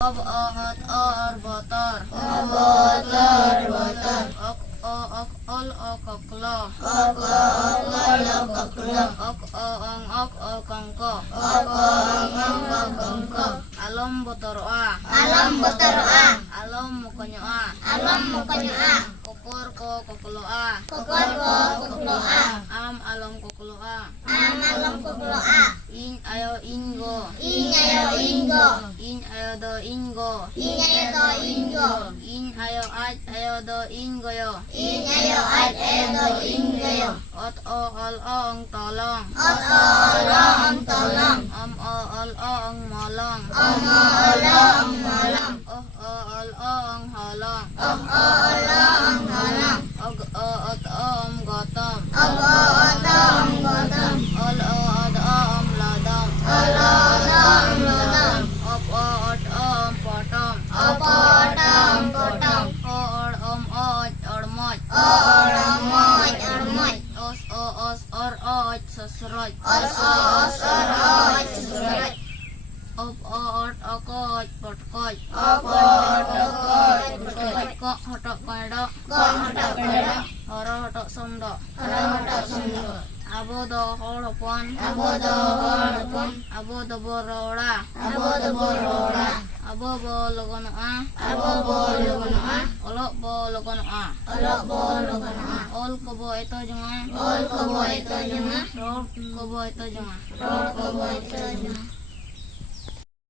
Ob ohat or botor. Ok o ok ol okoklo. Ok o ong ok o kongko. Alom botoroa. Alom mukonyoa. Kokor ko kokloa. Am alom kokloa. In ayo ingo. In ayo do ingo. In ayo do ingoyo. Ot o ol ong tolong. Om o ol ong molong. Oh o ol ong holong. Og o ot om gotom. Ol o od om lodom. Op o ot om potom. O or om oj ormoj. Os o os or oj sosroj. Op o ot okoj potkoj. Kok hotok kodok. Horo hotok somdok. Abo do holopon. Abo do borola. Abo bo logonoa. Olok bo logonoa. Ol kobo ito junga. Rol kobo ito junga.